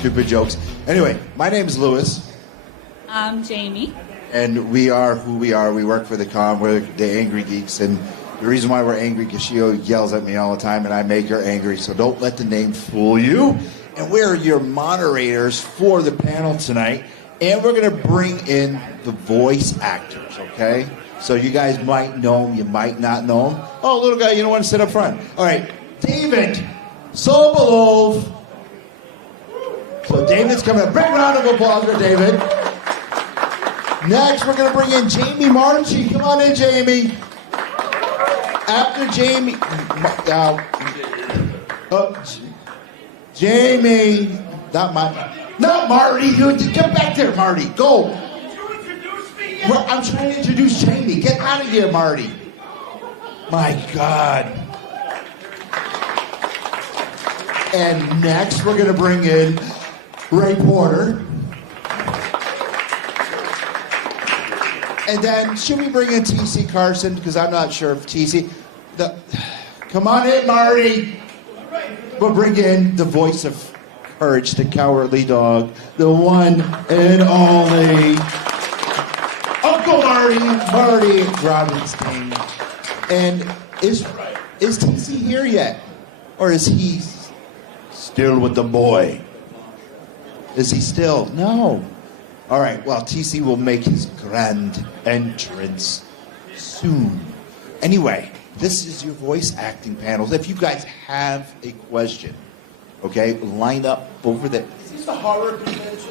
stupid jokes. Anyway, my name is Lewis. I'm Jamie. And we are who we are. We work for the con. We're the Angry Geeks. And the reason why we're angry because she yells at me all the time and I make her angry. So don't let the name fool you. And we're your moderators for the panel tonight. And we're going to bring in the voice actors, okay? So you guys might know them, you might not know them. Oh, little guy, you don't want to sit up front. All right, David Sobolov. So David's coming up. Big round of applause for David. Next, we're going to bring in Jamie Marchi. Come on in, Jamie. After Jamie... Jamie... Not Marty. You get back there, Marty. Go. Did you introduce me yet? Well, I'm trying to introduce Jamie. Get out of here, Marty. My God. And next, we're going to bring in Ray Porter. And then, should we bring in TC Carson? Because I'm not sure if TC... Come on in, Marty. We'll bring in the voice of courage, the cowardly dog, the one and only Uncle Marty Grabstein. And is TC here yet? Or is he still with the boy? Is he still? No. All right, well, TC will make his grand entrance soon. Anyway, this is your voice acting panel. If you guys have a question, okay, line up over there. Is this a horror convention?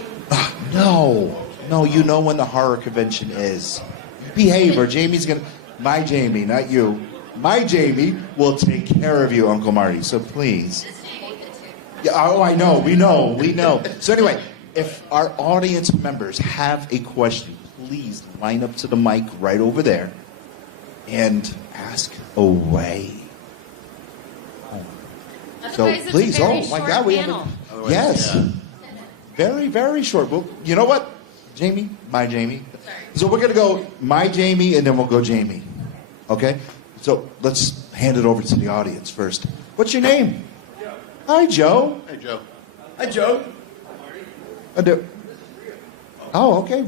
No, you know when the horror convention is. Behave, or Jamie's gonna... My Jamie, not you. My Jamie will take care of you, Uncle Marty, so please. Yeah, oh, I know, we know. So anyway, if our audience members have a question, please line up to the mic right over there and ask away. So please, oh my God, we have yes, very, very short. Well, you know what, Jamie, my Jamie. So we're gonna go my Jamie, and then we'll go Jamie. Okay. So let's hand it over to the audience first. What's your name? Joe. Hi, Joe. Hey, Joe. Hi, Joe. Oh, okay.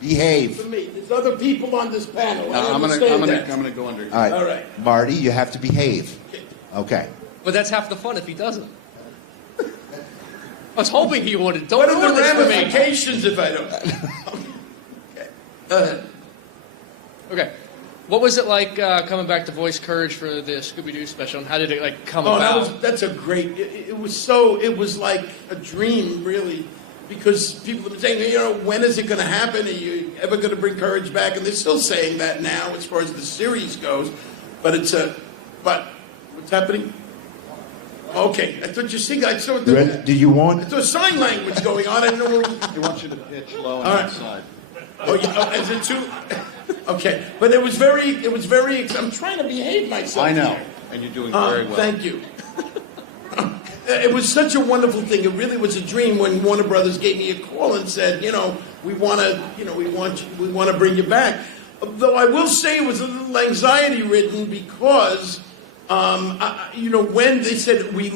Behave. For me, there's other people on this panel. I'm gonna go under. All right, Marty, you have to behave. Okay. But that's half the fun if he doesn't. I was hoping he would. Don't What are ruin the this for me. ramifications if I don't? Okay. Okay. What was it like coming back to voice Courage for the Scooby-Doo special, and how did it like come Oh, about? that's a great. It was like a dream, really, because people have been saying, when is it going to happen? Are you ever going to bring Courage back? And they're still saying that now, as far as the series goes. But but what's happening? Okay, I thought you see. I saw. Do you want? I saw sign language going on. I didn't know. He wants you to pitch low and All right. outside. Oh, is it too? Okay, but it was very. I'm trying to behave myself. I know, here. and you're doing very well. Thank you. It was such a wonderful thing. It really was a dream when Warner Brothers gave me a call and said, we want to bring you back. Though I will say it was a little anxiety ridden because, when they said we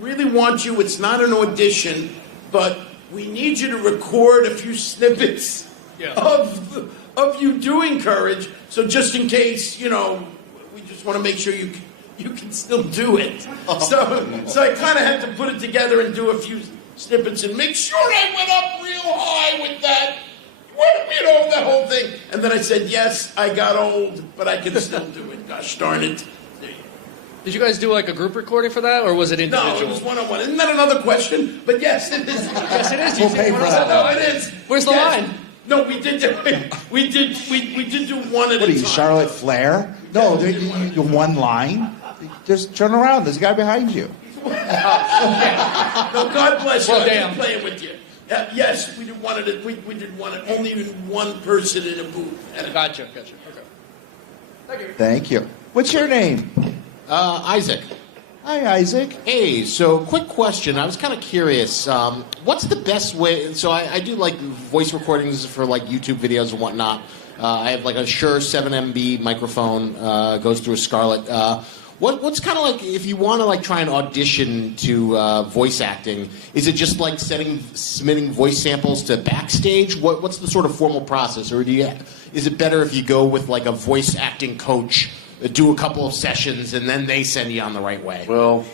really want you, it's not an audition, but we need you to record a few snippets of you doing Courage. So just in case, we just want to make sure you can still do it. So I kind of had to put it together and do a few snippets and make sure I went up real high with that. The whole thing. And then I said, yes, I got old, but I can still do it. Gosh darn it. Did you guys do like a group recording for that, or was it individual? No, it was one-on-one. Isn't that another question? But yes, it is. Yes, it is. We'll pay for that. No, it is. Where's the line? No, we did do one at a time. What are you, Charlotte Flair? No, you one line. Just turn around. There's a guy behind you. No, God bless you. Well, I'm damn. just playing with you. Yes, we didn't want it. We didn't want it. Only one person in a booth. Gotcha. Okay. Thank you. What's your name? Isaac. Hi, Isaac. Hey, so quick question. I was kind of curious. What's the best way? So I do like voice recordings for like YouTube videos and whatnot. I have like a Shure 7MB microphone, goes through a Scarlett. What's kind of like if you want to like try and audition to voice acting? Is it just like submitting voice samples to Backstage? What's the sort of formal process, or is it better if you go with like a voice acting coach, do a couple of sessions, and then they send you on the right way? Well,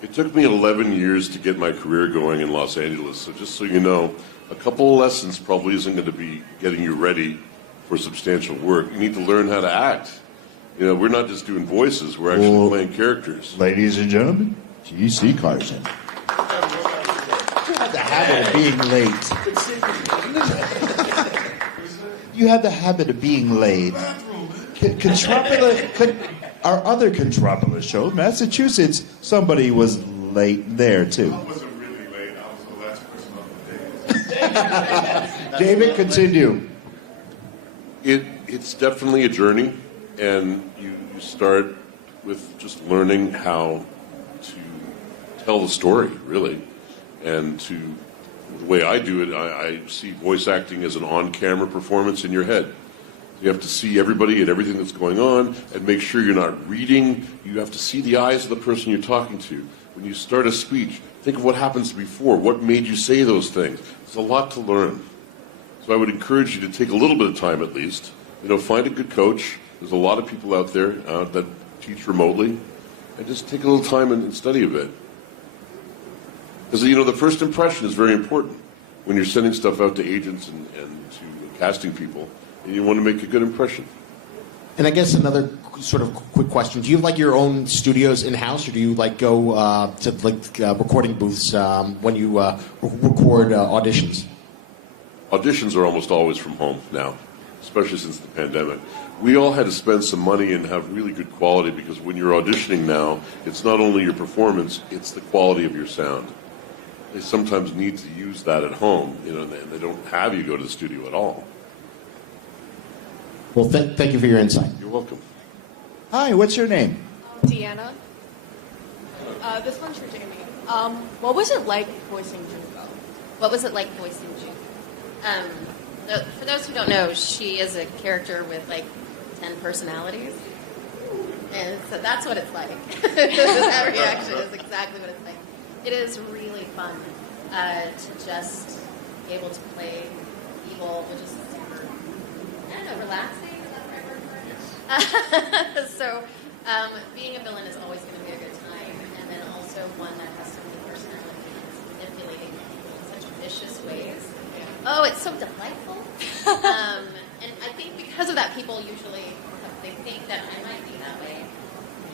it took me 11 years to get my career going in Los Angeles. So just so you know, a couple of lessons probably isn't going to be getting you ready for substantial work. You need to learn how to act. You know, we're not just doing voices, we're actually playing characters. Ladies and gentlemen, G.C. Carson. You have the habit of being late. You have the habit of being late. Our other Contropolis show, Massachusetts, somebody was late there, too. I wasn't really late. I was the last person on the day. David, continue. It's definitely a journey, and you start with just learning how to tell the story, really. And the way I do it, I see voice acting as an on-camera performance in your head. You have to see everybody and everything that's going on and make sure you're not reading. You have to see the eyes of the person you're talking to. When you start a speech, think of what happens before. What made you say those things? There's a lot to learn. So I would encourage you to take a little bit of time at least. You know, find a good coach. There's a lot of people out there that teach remotely. And just take a little time and study a bit. Because, you know, the first impression is very important when you're sending stuff out to agents and to casting people. And you want to make a good impression. And I guess another sort of quick question: do you have like your own studios in house, or do you like go to like recording booths when you record auditions? Auditions are almost always from home now, especially since the pandemic. We all had to spend some money and have really good quality, because when you're auditioning now, it's not only your performance, it's the quality of your sound. They sometimes need to use that at home, you know, and they don't have you go to the studio at all. Well, thank you for your insight. You're welcome. Hi, what's your name? Deanna. This one's for Jamie. What was it like voicing Junko? What was it like voicing June? For those who don't know, she is a character with like 10 personalities. And so that's what it's like. That reaction is exactly what it's like. It is really fun to just be able to play evil, which is super, I don't know, relaxing. Is that the right word for it? So being a villain is always going to be a good time. And then also one that has so many personalities, manipulating people in such vicious ways. Oh, it's so delightful. And I think because of that, people usually they think that I might be that way.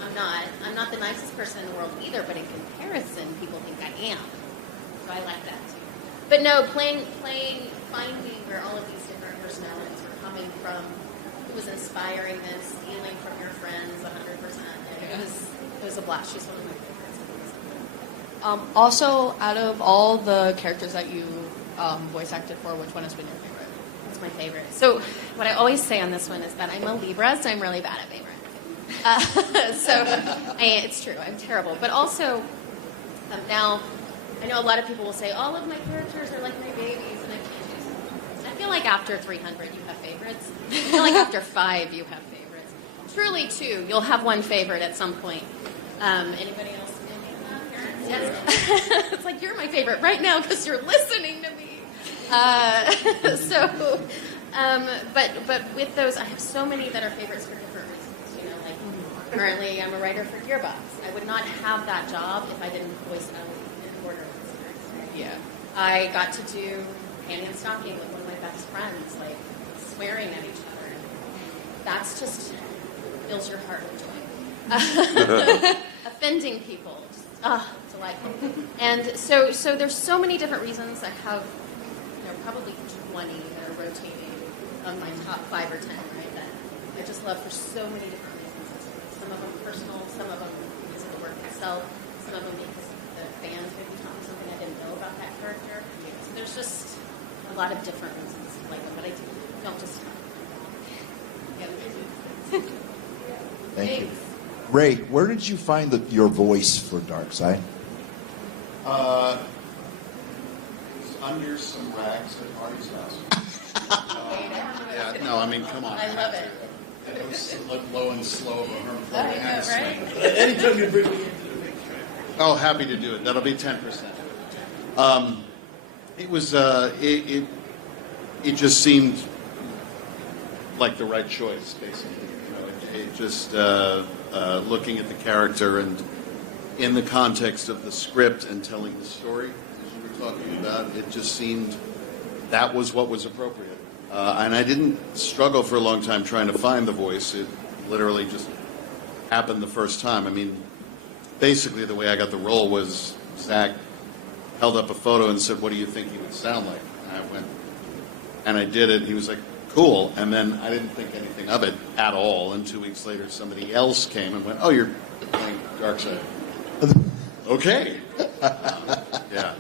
I'm not the nicest person in the world either, but in comparison, people think I am. So I like that too. But no, finding where all of these different personalities were coming from, who was inspiring this, stealing from your friends 100%. It was a blast. She's one of my favorites. Also, out of all the characters that you voice acted for, which one has been your favorite? It's my favorite. So what I always say on this one is that I'm a Libra, so I'm really bad at favorites. It's true, I'm terrible. But also, now, I know a lot of people will say, all of my characters are like my babies, and I can't do so. I feel like after 300, you have favorites. I feel like after 5, you have favorites. Truly, 2, you'll have one favorite at some point. Anybody else? Yes. It's like, you're my favorite right now because you're listening to me. But with those, I have so many that are favorites for different reasons. You know, like currently I'm a writer for Gearbox. I would not have that job if I didn't voice in Borderlands. Right? Yeah. I got to do Panty and Stocking with one of my best friends, like swearing at each other. That's just fills your heart with joy. Offending people, just, delightful. And so there's so many different reasons. I have, probably 20 that are rotating on my top 5 or 10, right? That I just love for so many different reasons. Some of them personal, some of them because of the work itself, some of them because the fans maybe taught me something I didn't know about that character. So there's just a lot of different reasons to like them, but I don't just Thank you. Ray, where did you find your voice for Darkseid? Under some rags at Marty's house. Yeah, No, I mean, come on. I love it. That was like low and slow of a Herman Oh, I know, right? Anytime you bring me into the mix, Oh, happy to do it. That'll be 10%. It was it just seemed like the right choice, basically. You know, it just looking at the character and in the context of the script and telling the story, as you were talking about, it just seemed that was what was appropriate. And I didn't struggle for a long time trying to find the voice. It literally just happened the first time. I mean, basically the way I got the role was Zach held up a photo and said, "What do you think he would sound like?" And I went, and I did it. And he was like, "Cool." And then I didn't think anything of it at all. And 2 weeks later, somebody else came and went, "Oh, you're playing Darkseid." Okay. Yeah.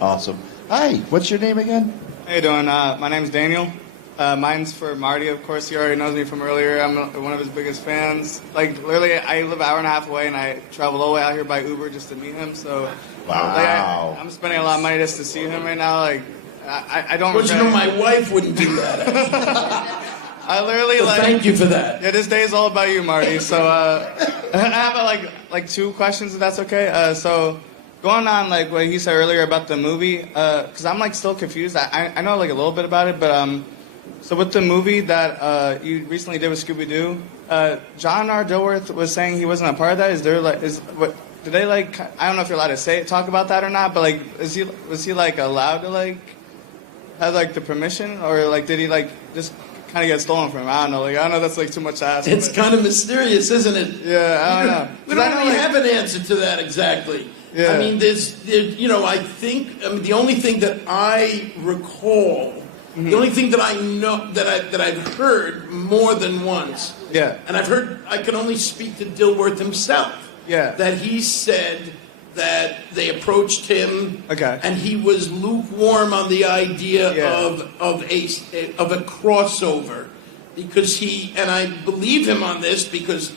Awesome. Hi, what's your name again? How you doing? My name's Daniel. Mine's for Marty, of course. He already knows me from earlier. I'm one of his biggest fans. Like, literally, I live an hour and a half away, and I traveled all the way out here by Uber just to meet him. So, Wow. I'm spending a lot of money just to see him right now. Like, I don't. But you know, regret- my wife wouldn't do that. I literally So like. thank you for that. Yeah, this day is all about you, Marty. So, I have like 2 questions, if that's okay. So, going on like what he said earlier about the movie, because I'm like still confused. I know like a little bit about it, but so with the movie that you recently did with Scooby-Doo, John R. Dilworth was saying he wasn't a part of that. Is there like did they like? I don't know if you're allowed to talk about that or not, but like, was he like allowed to like have like the permission, or like did he like just kind of get stolen from him? I don't know. Like, I know that's like too much to ask. It's but- kind of mysterious, isn't it? Yeah, I don't know. We 'Cause I don't know, really like- have an answer to that exactly. Yeah. I mean, you know, I think the only thing that I recall, the only thing that I know that I've heard more than once, Yeah. and I can only speak to Dilworth himself. Yeah. That he said that they approached him, Okay. and he was lukewarm on the idea Yeah. of a crossover, because and I believe him on this because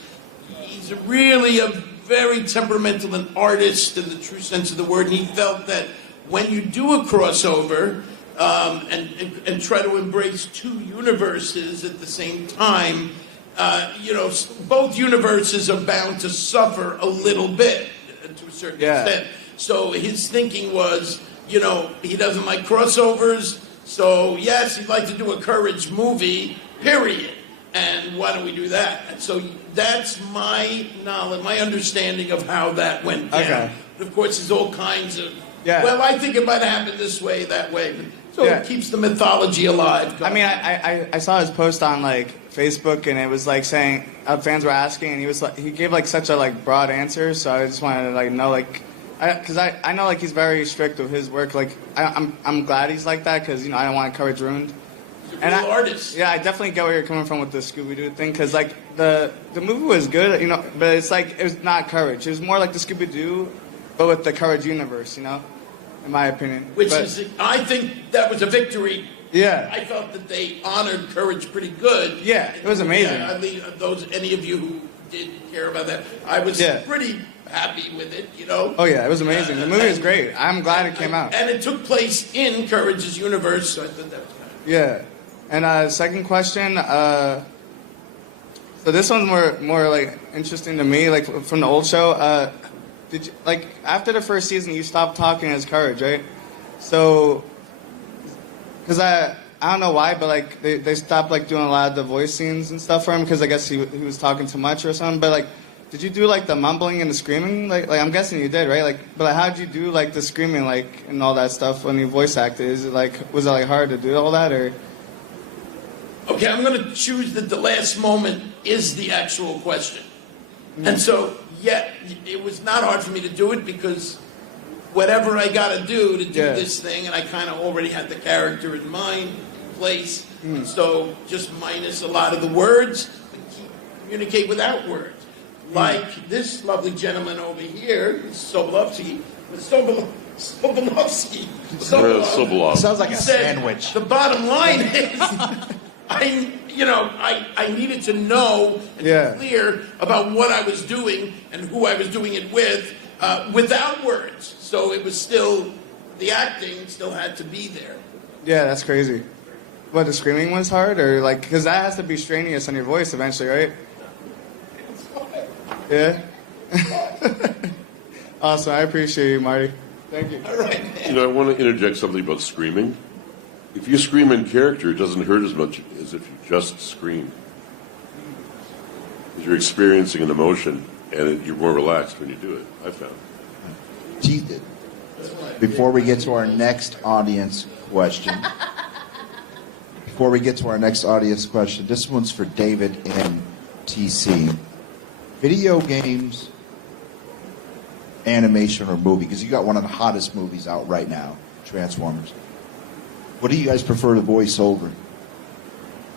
he's really a very temperamental an artist in the true sense of the word, and he felt that when you do a crossover and try to embrace 2 universes at the same time, you know, both universes are bound to suffer a little bit to a certain extent. So his thinking was, you know, he doesn't like crossovers, so yes, he'd like to do a Courage movie, period. And why don't we do that? And so that's my knowledge, my understanding of how that went down. Okay. But of course, there's all kinds of, Yeah. well, I think it might have happened this way, that way. So Yeah. it keeps the mythology alive. I mean, I saw his post on like Facebook, and it was like saying fans were asking, and he gave like such a like broad answer. So I just wanted to like know like, because I know like he's very strict with his work. Like I'm glad he's like that, because you know I don't want Courage ruined. He's a real artist. Yeah, I definitely get where you're coming from with the Scooby-Doo thing, because like the movie was good, you know, but it's like it was not Courage. It was more like the Scooby-Doo, but with the Courage universe, you know, in my opinion. I think that was a victory. Yeah. I felt that they honored Courage pretty good. Yeah, it was amazing. Yeah, I mean, any of you who did care about that, I was pretty happy with it, you know. Oh yeah, it was amazing. The movie was great. I'm glad it came out. And it took place in Courage's universe, so I thought that was kind of... Yeah. And second question, so this one's more like interesting to me, like from the old show. Did you, like after the first season you stopped talking as Courage, right? So, because I don't know why, but like they stopped like doing a lot of the voice scenes and stuff for him, because I guess he was talking too much or something. But like, did you do like the mumbling and the screaming? Like I'm guessing you did, right? Like, but like, how did you do like the screaming like and all that stuff when you voice acted? Was it like hard to do all that, or? Okay, I'm going to choose that the last moment is the actual question. And so, yeah, it was not hard for me to do it, because whatever I got to do this thing, and I kind of already had the character in mind, in place, so just minus a lot of the words, communicate without words. Like this lovely gentleman over here, Sobolovsky. Sobolov. Sounds like He a said, sandwich. The bottom line is, I needed to know and be clear about what I was doing and who I was doing it with, without words. So it was still, the acting still had to be there. Yeah, that's crazy. What, the screaming was hard, or like, because that has to be strenuous on your voice eventually, right? Yeah. Awesome. I appreciate you, Marty. Thank you. All right, You know, I want to interject something about screaming. If you scream in character, it doesn't hurt as much as if you just scream. Because you're experiencing an emotion, and you're more relaxed when you do it, I found. Before we get to our next audience question, this one's for David and TC. Video games, animation, or movie? Because you got one of the hottest movies out right now, Transformers. What do you guys prefer to voice over?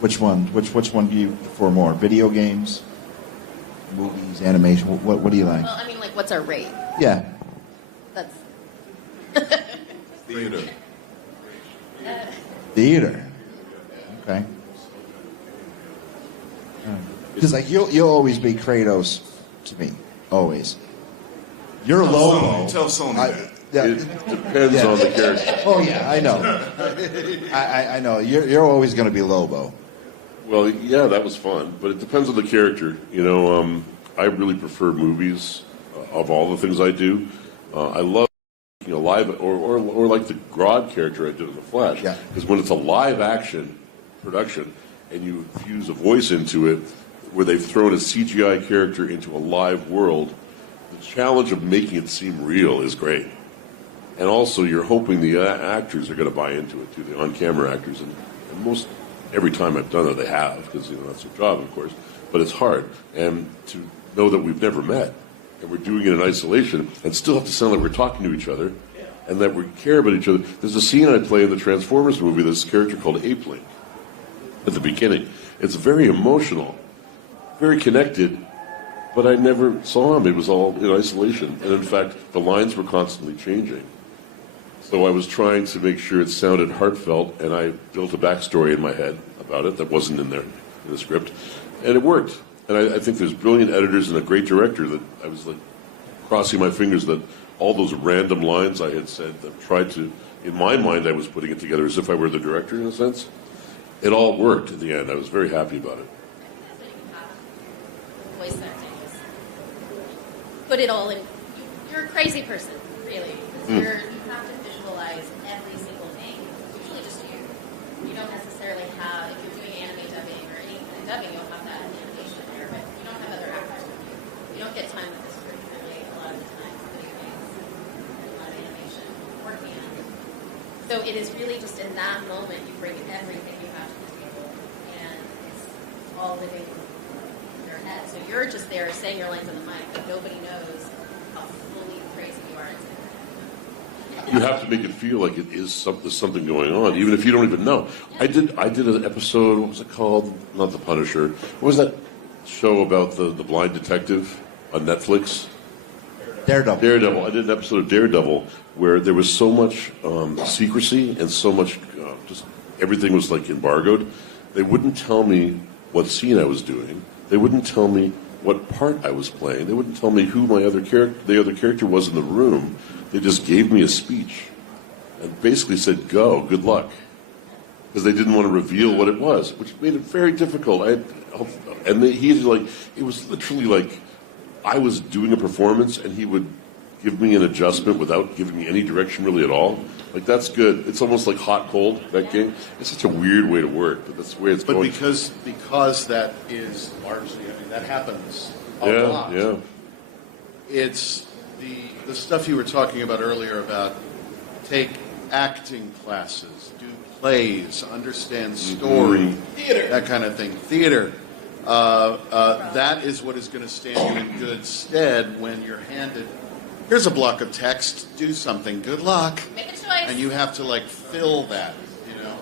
Which one? Which one do you prefer more? Video games, movies, animation? What do you like? Well, I mean, like, what's our rate? Yeah. That's. Theater. Theater. Okay. Because like you'll always be Kratos to me, always. You're Lobo. Tell Sony that. Yeah. It depends on the character. Oh yeah, I know. I know. You're always going to be Lobo. Well, yeah, that was fun, but it depends on the character. You know, I really prefer movies of all the things I do. I love, you know, live or like the Grodd character I did in The Flash. Yeah. Because when it's a live action production and you fuse a voice into it, where they've thrown a CGI character into a live world, the challenge of making it seem real is great. And also, you're hoping the actors are going to buy into it too, the on-camera actors, and most every time I've done it, they have, because that's their job, of course. But it's hard, and to know that we've never met, and we're doing it in isolation, and still have to sound like we're talking to each other, and that we care about each other. There's a scene I play in the Transformers movie. There's a character called Ape-Link at the beginning. It's very emotional, very connected. But I never saw him. It was all in isolation. And in fact, the lines were constantly changing. So I was trying to make sure it sounded heartfelt, and I built a backstory in my head about it that wasn't in there in the script. And it worked. And I think there's brilliant editors and a great director that I was like crossing my fingers that all those random lines I had said that tried to, in my mind, I was putting it together as if I were the director in a sense. It all worked at the end. I was very happy about it. Voice acting. Put it all in. You're a crazy person, really. Because you have to visualize every single thing. It's usually just you. You don't necessarily have, if you're doing anime dubbing or any kind of dubbing, you'll have that animation there, but you don't have other actors with you. You don't get time with the script, really, a lot of the time. Video games, a lot of animation, beforehand. So it is really just in that moment you bring everything you have to the table, and it's all living in your head. So you're just there saying your lines on the mic, but nobody knows how fully crazy you are inside. You have to make it feel like it is something going on, even if you don't even know. I did an episode. What was it called? Not The Punisher. What was that show about the blind detective on Netflix? Daredevil. I did an episode of Daredevil where there was so much secrecy and so much just everything was like embargoed. They wouldn't tell me what scene I was doing. They wouldn't tell me what part I was playing. They wouldn't tell me who the other character was in the room. They just gave me a speech and basically said, "Go, good luck," because they didn't want to reveal what it was, which made it very difficult. He's like, it was literally like I was doing a performance, and he would give me an adjustment without giving me any direction really at all. Like, that's good. It's almost like hot cold, that game. It's such a weird way to work, but that's the way it's going. But because that is largely, I mean, that happens a lot. Yeah. It's the stuff you were talking about earlier about take acting classes, do plays, understand story, Theater. that kind of thing. Theater. That is what is going to stand you in good stead when you're handed, here's a block of text, do something, good luck. Make a choice. And you have to like fill that, you know.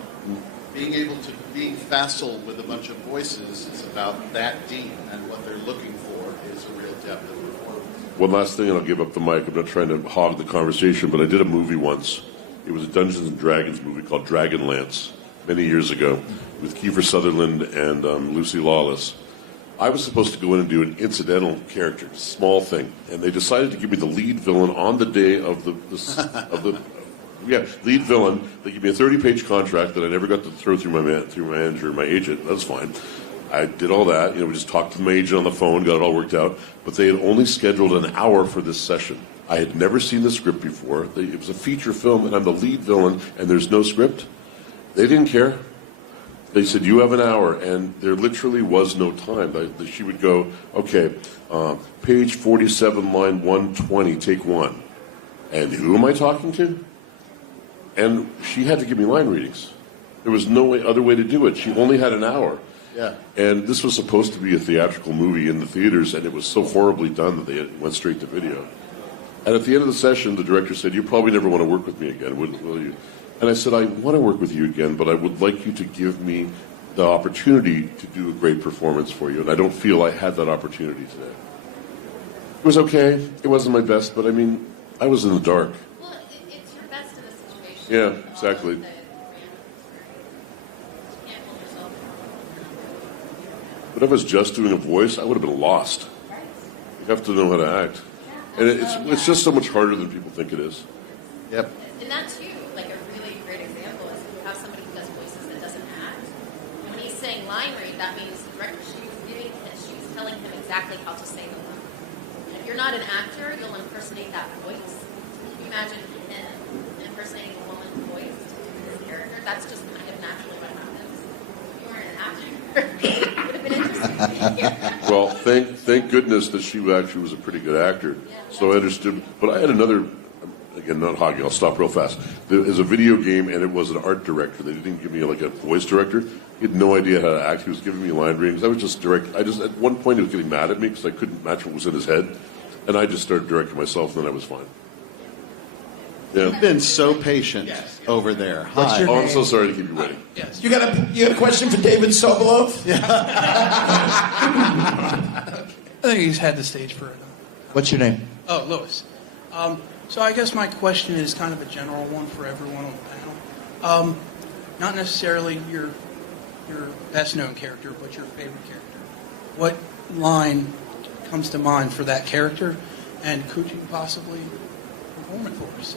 Being facile with a bunch of voices is about that deep, and what they're looking for is a real depth of performance. One last thing, and I'll give up the mic. I'm not trying to hog the conversation, but I did a movie once. It was a Dungeons and Dragons movie called Dragonlance many years ago with Kiefer Sutherland and Lucy Lawless. I was supposed to go in and do an incidental character, small thing, and they decided to give me the lead villain on the day of the Yeah, lead villain. They give me a 30-page contract that I never got to throw through my manager, my agent. That's fine. I did all that. We just talked to my agent on the phone, got it all worked out. But they had only scheduled an hour for this session. I had never seen the script before. It was a feature film, and I'm the lead villain, and there's no script. They didn't care. They said, you have an hour, and there literally was no time. She would go, okay, page 47, line 120, take one. And who am I talking to? And she had to give me line readings. There was no other way to do it. She only had an hour. Yeah. And this was supposed to be a theatrical movie in the theaters, and it was so horribly done that they went straight to video. And at the end of the session, the director said, you probably never want to work with me again, will you? And I said, I want to work with you again, but I would like you to give me the opportunity to do a great performance for you. And I don't feel I had that opportunity today. It was okay. It wasn't my best, but I mean, I was in the dark. Well, it's your best in a situation. Yeah, exactly. But if I was just doing a voice, I would have been lost. You have to know how to act. And it's just so much harder than people think it is. Yep. And that too, like a really great example is you have somebody who does voices that doesn't act. When he's saying line read, that means the director, she's telling him exactly how to say the line. And if you're not an actor, you'll impersonate that voice. Can you imagine him impersonating a woman's voice to do his character? That's just kind of naturally what happens. If you weren't an actor, it would have been interesting. Well, thank goodness that she actually was a pretty good actor. So I understood. But I had another, again, not hogging, I'll stop real fast. There is a video game, and it was an art director. They didn't give me like a voice director. He had no idea how to act. He was giving me line readings. I was just at one point he was getting mad at me because I couldn't match what was in his head. And I just started directing myself, and then I was fine. Yeah. You've been so patient over there. Hi. Oh, I'm so sorry to keep you waiting. Yes. You got a question for David Sobolov? I think he's had the stage for it. What's your name? Oh, Lewis. So I guess my question is kind of a general one for everyone on the panel. Not necessarily your best-known character, but your favorite character. What line comes to mind for that character, and could you possibly perform it for us?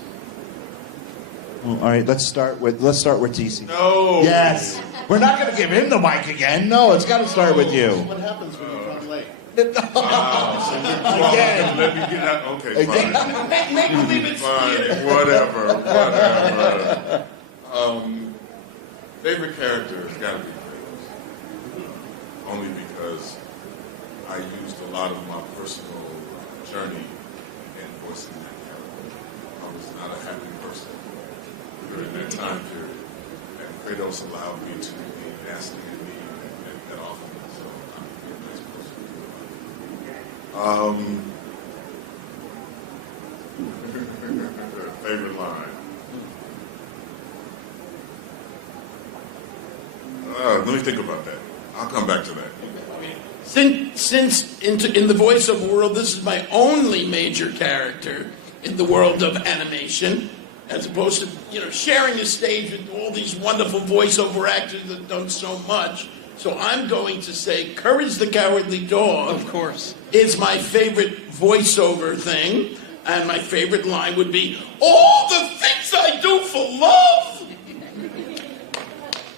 Well, all right, let's start with TC. No. Yes. We're not going to give him the mic again. No, it's got to start with you. What happens when you come late? Again. Let me get out. Okay, fine. Make believe it's Fine. Whatever. Favorite character has got to be Kratos. Only because I used a lot of my personal journey in voicing that character. I was not a happy person during that time period. And Kratos allowed me to be nasty and mean and that often. So I'm a nice person. Favorite line. Let me think about that. I'll come back to that. Since in the voiceover world, this is my only major character in the world of animation, as opposed to sharing the stage with all these wonderful voiceover actors that have done so much. So I'm going to say, Courage the Cowardly Dog. Of course. Is my favorite voiceover thing, and my favorite line would be, all the things I do for love.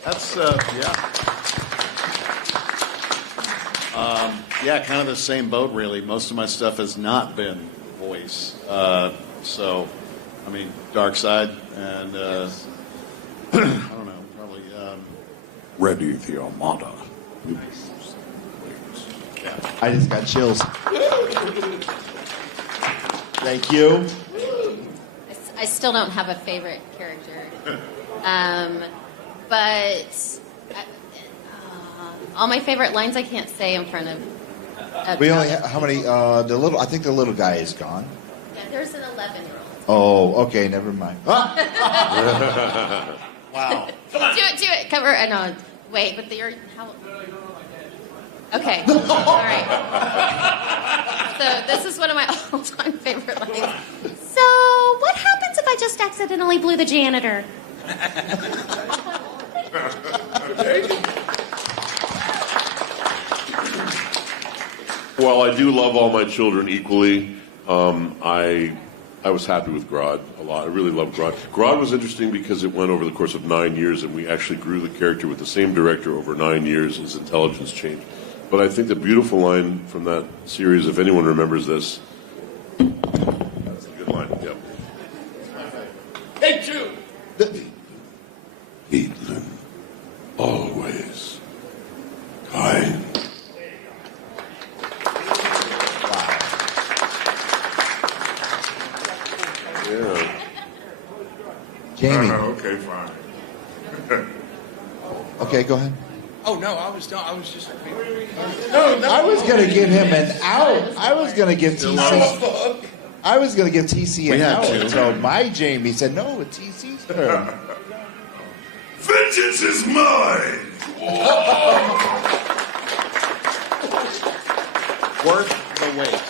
That's, yeah, kind of the same boat, really. Most of my stuff has not been voice. So, I mean, Dark Side and, I don't know, probably... Ready the Armada. Yeah. I just got chills. Thank you. I still don't have a favorite character. But all my favorite lines I can't say in front of... We only have, how many, I think the little guy is gone. Yeah, there's an 11-year-old. Oh, okay, never mind. Wow. Do it. Cover. No, wait, but you're... How... Okay. All right. So this is one of my all-time favorite lines. So what happens if I just accidentally blew the janitor? While I do love all my children equally, I was happy with Grodd a lot. I really loved Grodd. Grodd was interesting because it went over the course of 9 years, and we actually grew the character with the same director over 9 years. His intelligence changed. But I think the beautiful line from that series, if anyone remembers this, that's a good line. Yep. Take two. Caitlin, always kind. Yeah. Jamie. Okay, fine. Okay, go ahead. Oh no, I was done. I was just. I was going to give him an out. I was going to give TC. I was going to give TC an out until my Jamie said, no, it's TC's turn. Vengeance is mine! Worth the wait.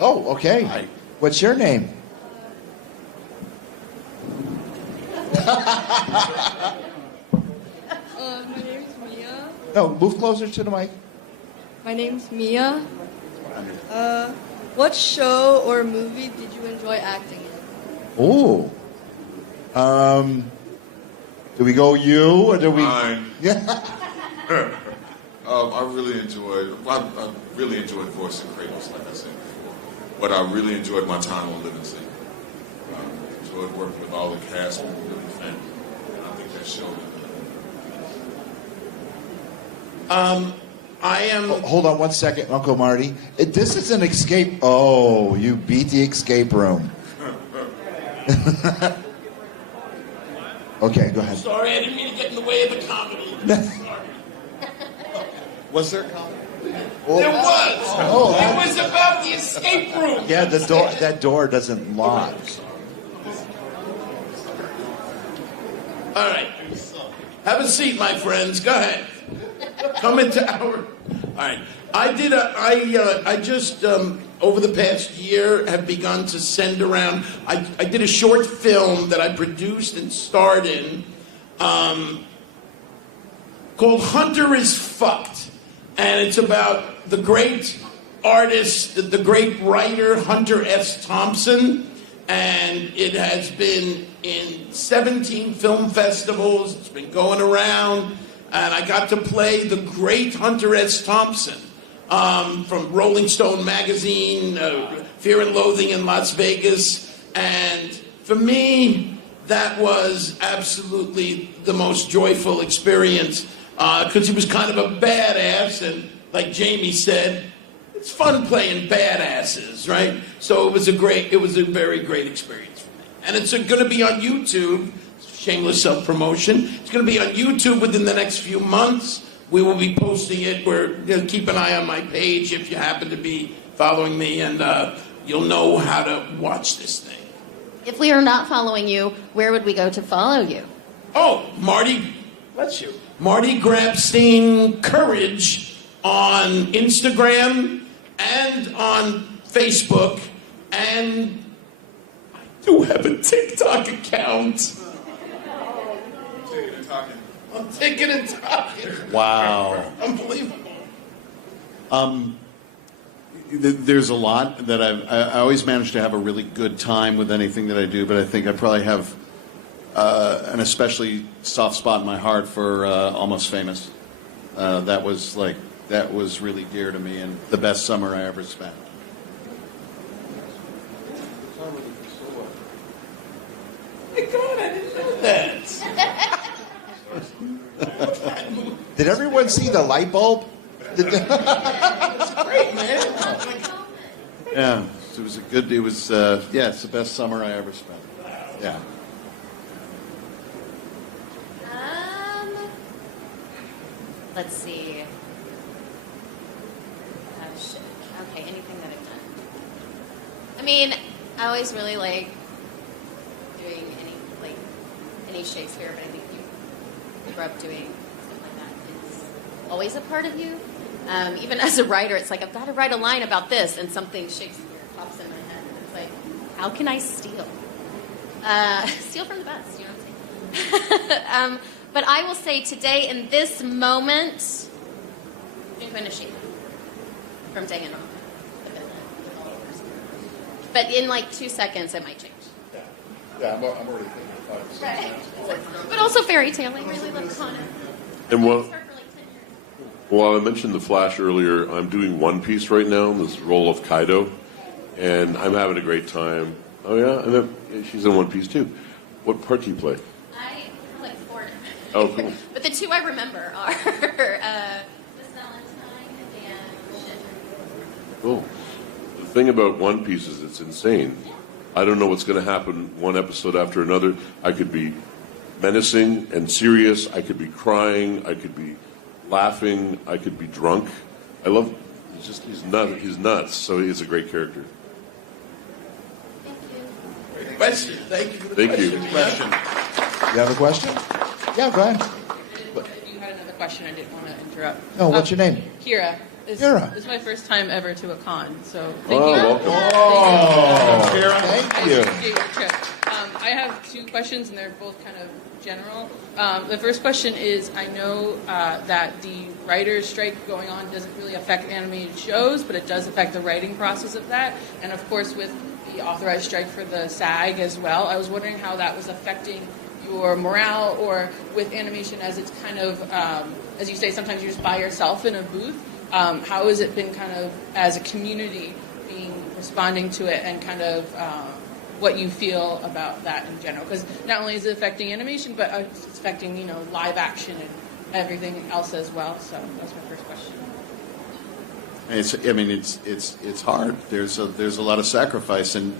Oh, okay. What's your name? My name's Mia. No, move closer to the mic. My name's Mia. What show or movie did you enjoy acting in? Oh. Do we go you or do we? Mine. Yeah. I really enjoyed voicing Kratos, like I said before. But I really enjoyed my time on Living Single. Enjoyed working with all the cast members, really family. And I think that showed it. I am. Hold on 1 second, Uncle Marty. This is an escape. Oh, you beat the escape room. Okay, go ahead. Sorry, I didn't mean to get in the way of the comedy. Was there a comedy? There was. Oh, it was about the escape room. Yeah, the door. That door doesn't lock. All right. Have a seat, my friends. Go ahead. Come into our. All right. I just over the past year have begun to send around. I did a short film that I produced and starred in called Hunter is Fucked. And it's about the great artist, the great writer, Hunter S. Thompson. And it has been in 17 film festivals. It's been going around. And I got to play the great Hunter S. Thompson from Rolling Stone magazine, Fear and Loathing in Las Vegas. And for me, that was absolutely the most joyful experience because he was kind of a badass. And like Jamie said, it's fun playing badasses, right? So it was a very great experience for me. And it's going to be on YouTube. Shameless self-promotion. It's going to be on YouTube within the next few months. We will be posting it. Keep an eye on my page if you happen to be following me, and you'll know how to watch this thing. If we are not following you, where would we go to follow you? Oh, Marty, bless you. Marty Grabstein Courage on Instagram and on Facebook, and I do have a TikTok account. I'm taking and talking. Wow. Unbelievable. There's a lot that I always manage to have a really good time with anything that I do, but I think I probably have an especially soft spot in my heart for Almost Famous. That was really dear to me and the best summer I ever spent. My God, I didn't know that. Did everyone see the light bulb? It's great, man. Yeah, it's the best summer I ever spent. Yeah. Let's see. Oh, shit. Okay, anything that I've done. I mean, I always really like doing any Shakespeare, but I think you grew up doing stuff like that. It's always a part of you. Even as a writer, it's like, I've got to write a line about this, and something Shakespeare pops in my head. And it's like, how can I steal? Steal from the best, you know what I'm saying? But I will say today, in this moment, drink my Nashima. from day and on. But in like 2 seconds, it might change. Yeah, I'm already thinking 5 to 6 Right. But also fairy tale. I really love Conan. And well, I mentioned the Flash earlier. I'm doing One Piece right now, this role of Kaido, and I'm having a great time. Oh yeah, and she's in One Piece too. What part do you play? I play 4 Oh, cool. But the 2 I remember are Miss Valentine and Shin. Cool. The thing about One Piece is it's insane. I don't know what's going to happen one episode after another. I could be menacing and serious. I could be crying. I could be laughing. I could be drunk. I love. He's nuts. He's nuts. So he's a great character. Great question. Thank you for the Thank you. question. You have a question? Yeah, go ahead. You had another question. I didn't want to interrupt. No, what's your name? Kira. Kira. This is my first time ever to a con, so thank Oh, you. welcome. Oh, Kira, thank you. I appreciate your trip. I have 2 questions, and they're both kind of general. The first question is, I know that the writer's strike going on doesn't really affect animated shows, but it does affect the writing process of that. And of course, with the authorized strike for the SAG as well, I was wondering how that was affecting your morale, or with animation as it's kind of, as you say, sometimes you're just by yourself in a booth. How has it been kind of, as a community, responding to it, and kind of what you feel about that in general? Because not only is it affecting animation, but it's affecting, live action and everything else as well. So that's my first question. It's hard. There's a lot of sacrifice, and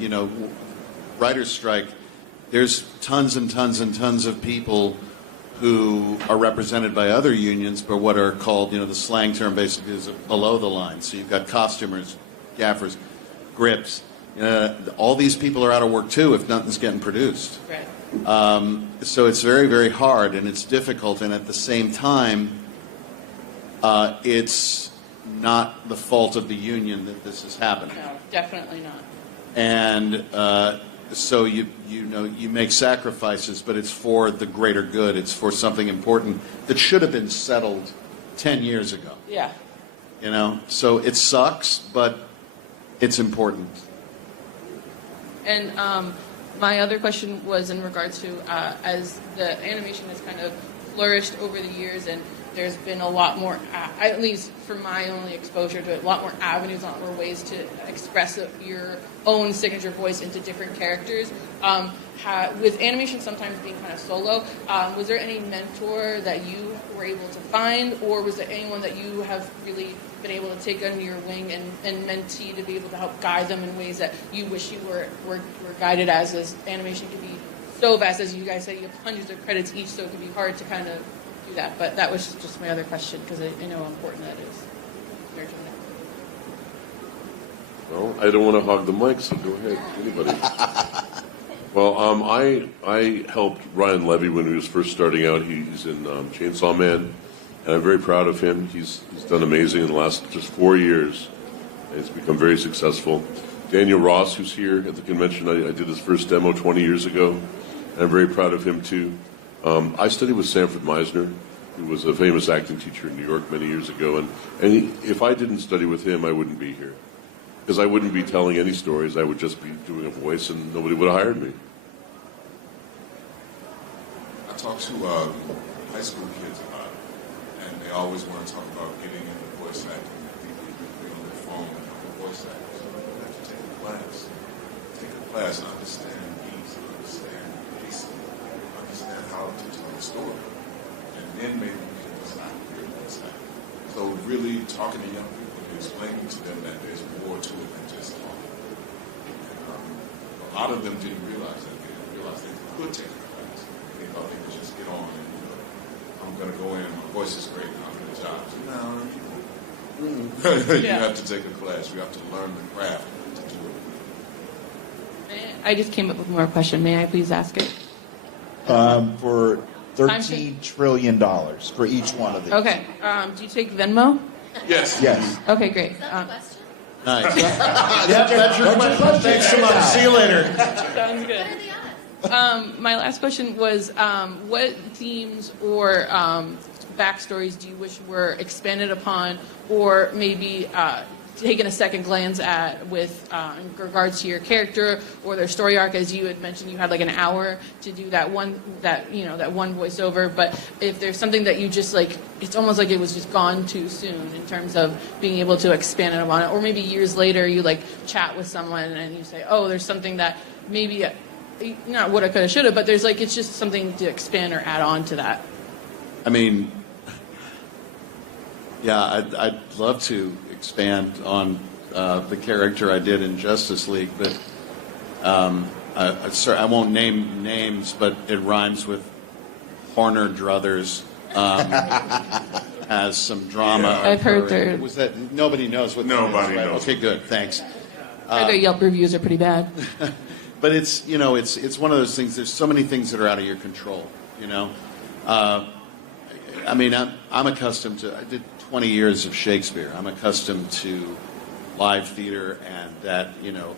writer's strike. There's tons and tons and tons of people who are represented by other unions, but what are called, the slang term basically is below the line. So you've got costumers, gaffers, grips. All these people are out of work too if nothing's getting produced. Right. So it's very, very hard, and it's difficult, and at the same time, it's not the fault of the union that this is happening. No, definitely not. And so you make sacrifices, but it's for the greater good. It's for something important that should have been settled 10 years ago. Yeah. So it sucks, but it's important. And my other question was in regards to as the animation has kind of flourished over the years, and there's been a lot more, at least for my only exposure to it, a lot more avenues, a lot more ways to express your own signature voice into different characters. With animation sometimes being kind of solo, was there any mentor that you were able to find, or was there anyone that you have really been able to take under your wing and mentee to be able to help guide them in ways that you wish you were guided as animation could be so vast, as you guys say, you have hundreds of credits each, so it can be hard to kind of do that. But that was just my other question, because I know how important that is. Well, I don't want to hog the mic, so go ahead, anybody. Well, I helped Ryan Levy when he was first starting out. He's in Chainsaw Man, and I'm very proud of him. He's done amazing in the last just 4 years, and he's become very successful. Daniel Ross, who's here at the convention, I did his first demo 20 years ago, and I'm very proud of him too. I studied with Sanford Meisner, who was a famous acting teacher in New York many years ago, and if I didn't study with him, I wouldn't be here. Because I wouldn't be telling any stories, I would just be doing a voice, and nobody would have hired me. I talk to high school kids about it, and they always want to talk about getting into voice acting. People be on their phone and voice actors. You have to take a class. Take a class and understand beats, understand pacing, understand how to tell a story. And then maybe you can decide to be a voice actor. So really talking to young people and explaining to them that there's more to it than just talking. And a lot of them didn't realize that. They didn't realize they could take a class. They thought they could just get on and, I'm going to go in, my voice is great, and I'll get a job. No, you have to take a class. You have to learn the craft to do it. I just came up with more question. May I please ask it? For $13 trillion for each one of these. Okay. Do you take Venmo? Yes. Yes. Okay, great. Nice. Yep, that's your question. Thanks a lot. See you later. Sounds good. My last question was, what themes or backstories do you wish were expanded upon, or maybe taken a second glance at with in regards to your character or their story arc? As you had mentioned, you had like an hour to do that one voiceover. But if there's something that you just like, it's almost like it was just gone too soon in terms of being able to expand on it, or maybe years later you like chat with someone and you say, oh, there's something that maybe not woulda, coulda, shoulda, but there's like it's just something to expand or add on to that. I mean, yeah, I'd love to expand on the character I did in Justice League, but I won't name names, but it rhymes with Horner Druthers. Has some drama. Yeah. I've heard there. Was that nobody knows what? Nobody that is, right? knows. Okay, good. Thanks. Their Yelp reviews are pretty bad. But it's it's one of those things. There's so many things that are out of your control. I mean, I'm accustomed to. I did 20 years of Shakespeare. I'm accustomed to live theater and that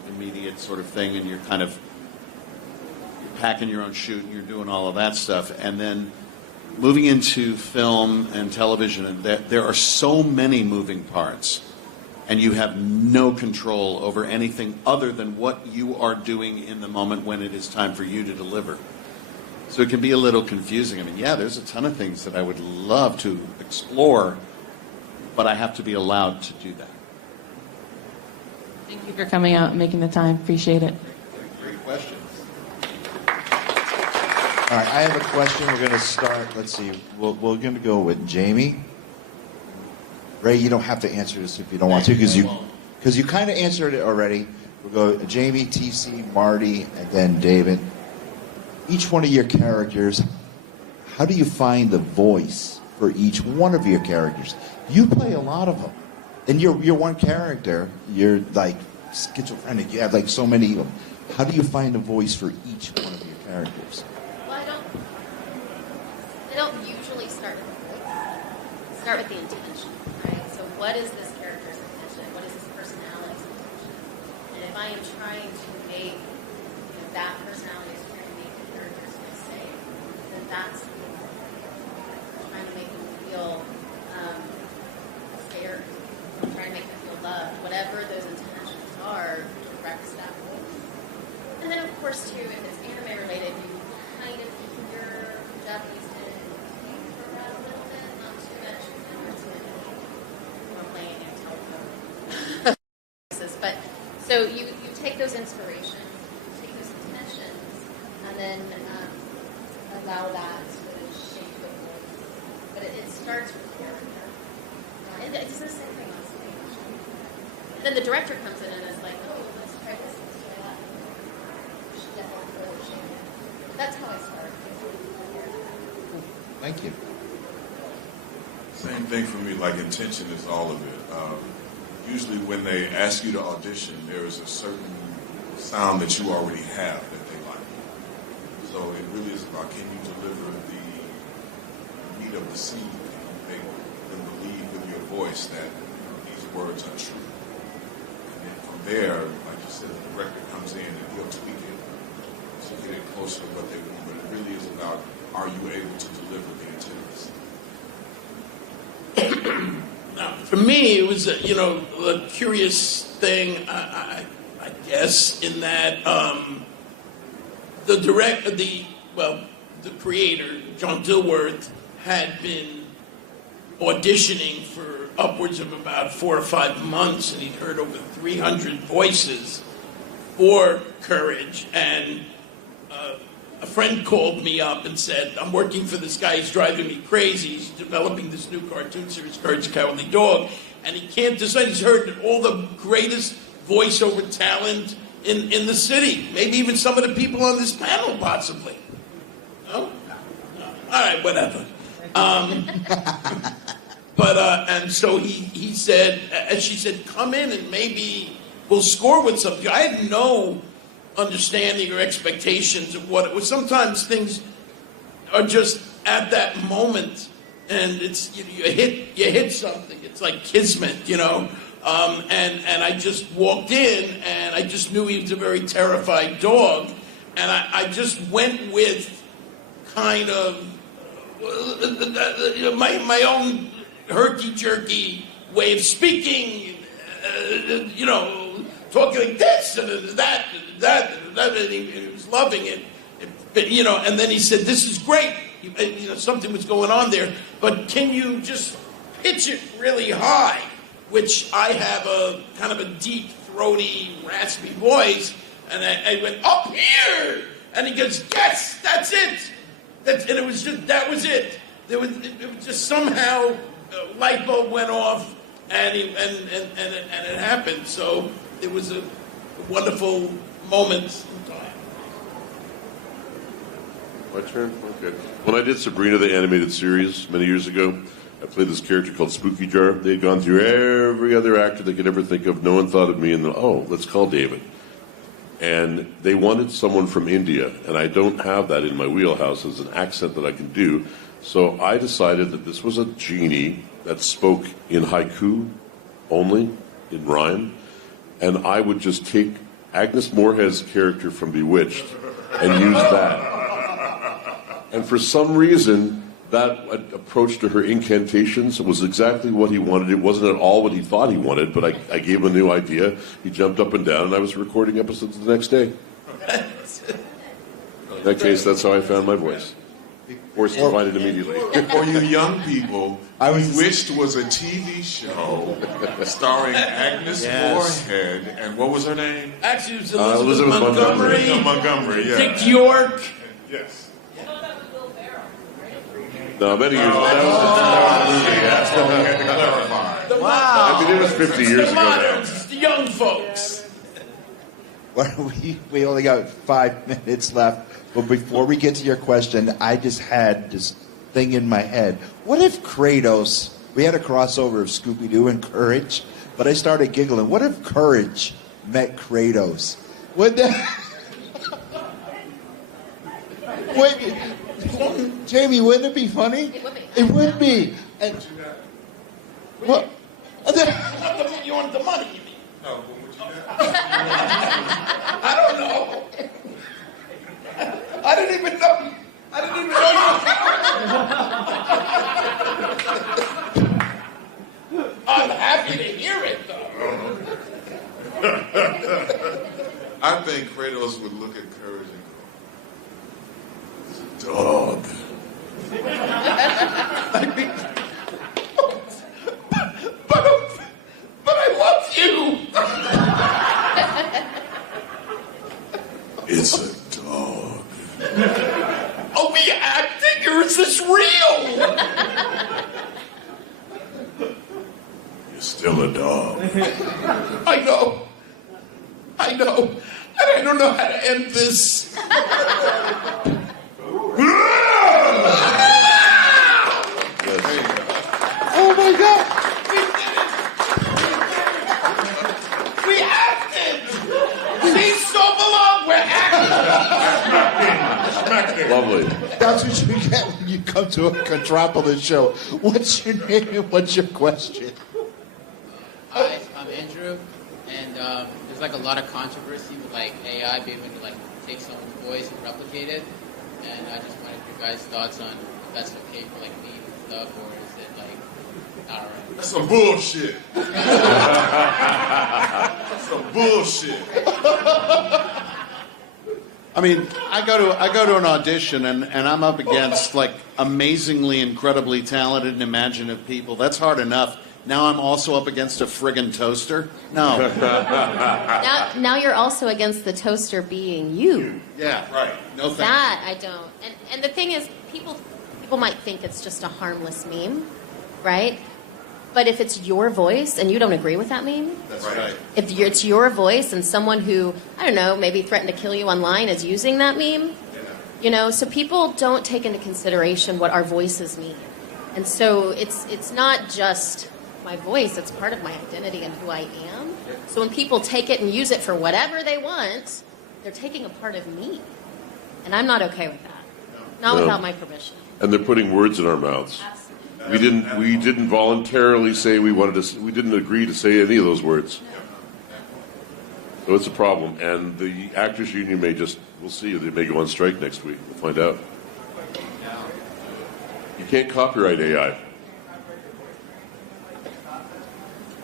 immediate sort of thing, and you're kind of packing your own chute and you're doing all of that stuff, and then moving into film and television, and there are so many moving parts. And you have no control over anything other than what you are doing in the moment when it is time for you to deliver. So it can be a little confusing. I mean, yeah, there's a ton of things that I would love to explore, but I have to be allowed to do that. Thank you for coming out and making the time. Appreciate it. Great questions. All right, I have a question. We're going to start. Let's see. We're going to go with Jamie. Ray, you don't have to answer this if you don't want to, because you kind of answered it already. We'll go Jamie, TC, Marty, and then David. Each one of your characters, how do you find the voice for each one of your characters? You play a lot of them. And you're one character. You're like schizophrenic. You have like so many of them. How do you find a voice for each one of your characters? Well, I don't usually start with the voice. Start with the intention, right? So what is this character's intention? What is this personality's intention? And if I am trying to make that personality is trying to make the characters feel safe, then that's trying to make them feel scared. I'm trying to make them feel loved. Whatever those intentions are, directs that voice. And then, of course, too, if it's anime related, you kind of hear Japanese for that a little bit, not too much. We're playing in telephone. But so you take those inspirations, take those intentions, and then allow that to shape the voice. But it starts with character. And it's the same thing on stage. And then the director comes in and is like, oh, let's try this, let's try that. You should definitely further shape it. That's how I start. Thank you. Same thing for me, like intention is all of it. Usually when they ask you to audition, there is a certain sound that you already have that they like. So it really is about, can you deliver the meat of the scene? Can you make them believe with your voice that these words are true? And then from there, like you said, the director comes in and he'll tweak it to get it closer to what they want. But it really is about, are you able to deliver the intent of the scene? Now, for me, it was a curious thing, I guess, in that the creator, John Dilworth, had been auditioning for upwards of about 4 or 5 months, and he'd heard over 300 voices for Courage, and a friend called me up and said, I'm working for this guy, he's driving me crazy, he's developing this new cartoon series, Courage the Cowardly Dog, and he can't decide. He's heard all the greatest voiceover talent in the city, maybe even some of the people on this panel, possibly. No? No. All right, whatever. And so he said, and she said, come in and maybe we'll score with something. I had no understanding or expectations of what it was. Sometimes things are just at that moment, and it's you hit something. It's like kismet, And I just walked in, and I just knew he was a very terrified dog, and I just went with kind of my own herky-jerky way of speaking, you know, talking like this and that, and he was loving it. But, you know, and then he said, "This is great." You know, something was going on there, but can you just pitch it really high? Which I have a kind of a deep, throaty, raspy voice, and I went up here, and he goes, "Yes, that's it." And it was just that was it. It was just somehow a light bulb went off, and it happened. So it was a wonderful moment in time. My turn? Okay. When I did Sabrina, the animated series, many years ago, I played this character called Spooky Jar. They had gone through every other actor they could ever think of. No one thought of me, and let's call David. And they wanted someone from India, and I don't have that in my wheelhouse as an accent that I can do. So I decided that this was a genie that spoke in haiku only, in rhyme, and I would just take Agnes Moorehead's character from Bewitched and use that. And for some reason, that approach to her incantations was exactly what he wanted. It wasn't at all what he thought he wanted, but I gave him a new idea. He jumped up and down, and I was recording episodes the next day. In that case, that's how I found my voice. Forced to find it immediately. For you young people, Bewitched was a TV show starring Agnes Moorehead, and what was her name? Actually, it was Elizabeth Montgomery. Montgomery, yeah. Dick York. Yes. No, many years ago. That was a movie. That's what we had to clarify. Wow. I mean, it was 50 years ago now. Moderns, the young folks. Well, we only got 5 minutes left, but before we get to your question, I just had this thing in my head. What if Kratos, we had a crossover of Scooby-Doo and Courage, but I started giggling. What if Courage met Kratos? Would that... Wait, Jamie, wouldn't it be funny? It would be. It would be. And, what? You want the money, you mean? No, what would you do? I don't know. I didn't even know. I'm happy to hear it, though. I think Kratos would look at Courage and go, "Dog." But I love you. It's a dog. Are we acting or is this real? You're still a dog. I know. And I don't know how to end this. Oh my God! We acted. See, Sobolov, we're acting. Lovely. That's what you get when you come to a Contropolis show. What's your name and what's your question? Hi, I'm Andrew, and there's like a lot of controversy with like AI being able to like take someone's voice and replicate it, and I just wanted your guys' thoughts on if that's okay for like me and stuff, or is it like not alright? That's some bullshit. That's some bullshit. I mean, I go to an audition and I'm up against like amazingly, incredibly talented and imaginative people. That's hard enough. Now I'm also up against a friggin' toaster. No. Now you're also against the toaster being you. Yeah. Right. No thanks. That I don't. And the thing is, people might think it's just a harmless meme, right? But if it's your voice and you don't agree with that meme, That's right. if it's your voice and someone who, I don't know, maybe threatened to kill you online is using that meme, you know, so people don't take into consideration what our voices mean. And so it's not just my voice, it's part of my identity and who I am. So when people take it and use it for whatever they want, they're taking a part of me. And I'm not okay with that. Not No. without my permission. And they're putting words in our mouths. We didn't voluntarily say we didn't agree to say any of those words. So it's a problem. And the Actors Union we'll see, they may go on strike next week. We'll find out. You can't copyright AI.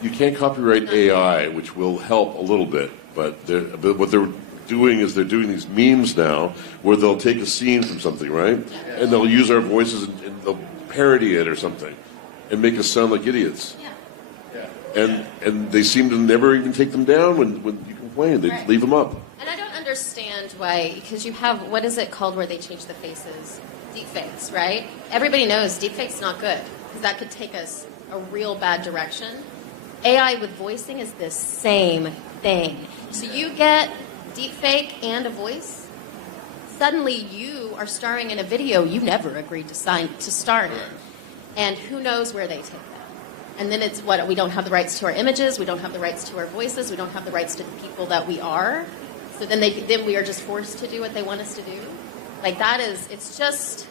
you can't copyright AI, which will help a little bit, but what they're doing is they're doing these memes now where they'll take a scene from something, right? And they'll use our voices and they'll parody it or something and make us sound like idiots. And they seem to never even take them down when you complain. They leave them up. And I don't understand why, because you have, what is it called where they change the faces? Deepfakes, right? Everybody knows deepfake's not good, because that could take us a real bad direction. AI with voicing is the same thing. So you get deepfake and a voice, suddenly you are starring in a video you never agreed to star in. And who knows where they take that. And then it's what, we don't have the rights to our images, we don't have the rights to our voices, we don't have the rights to the people that we are. So then we are just forced to do what they want us to do. Like that is, it's just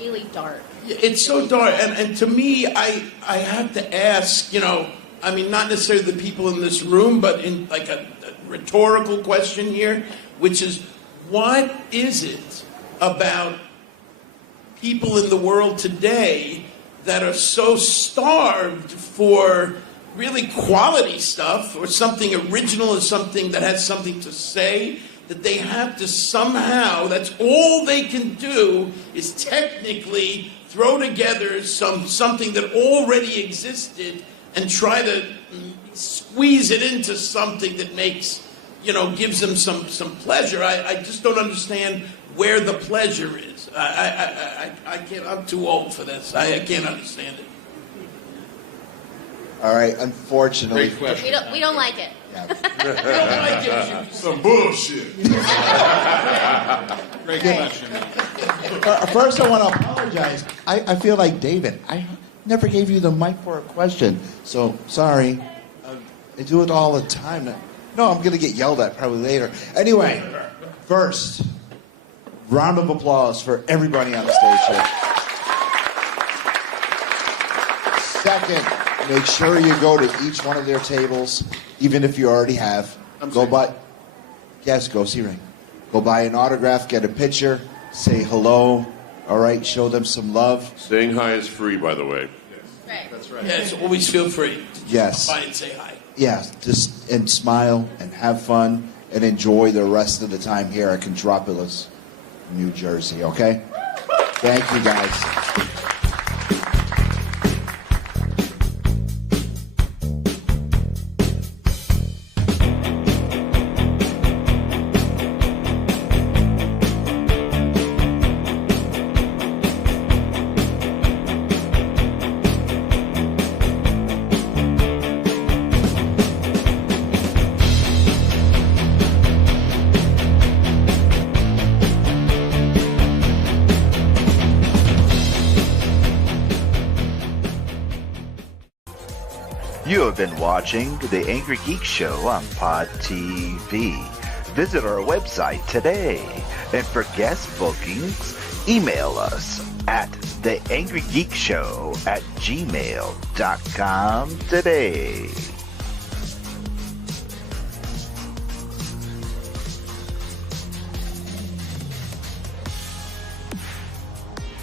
really dark. It's so dark, and to me, I have to ask, I mean, not necessarily the people in this room, but in like a rhetorical question here, which is, what is it about people in the world today that are so starved for really quality stuff or something original or something that has something to say that they have to somehow, that's all they can do is technically throw together something that already existed and try to squeeze it into something that makes, gives them some pleasure. I just don't understand where the pleasure is. I can't, I'm too old for this. I can't understand it. All right, unfortunately. We don't like it. Some bullshit. Great question. First, I want to apologize. I feel like David. I never gave you the mic for a question, so sorry. I do it all the time. No, I'm going to get yelled at probably later. Anyway, first, round of applause for everybody on the stage here. Second, make sure you go to each one of their tables, even if you already have. Go see Ray. Go buy an autograph, get a picture, say hello, all right, show them some love. Saying hi is free, by the way. Right. That's right. Yes, always feel free. Yes. Come by and say hi. Yeah, and smile and have fun and enjoy the rest of the time here at Contropolis, New Jersey, okay? Thank you, guys. You have been watching The Angry Geek Show on Pod TV. Visit our website today. And for guest bookings, email us at theangrygeekshow@gmail.com today.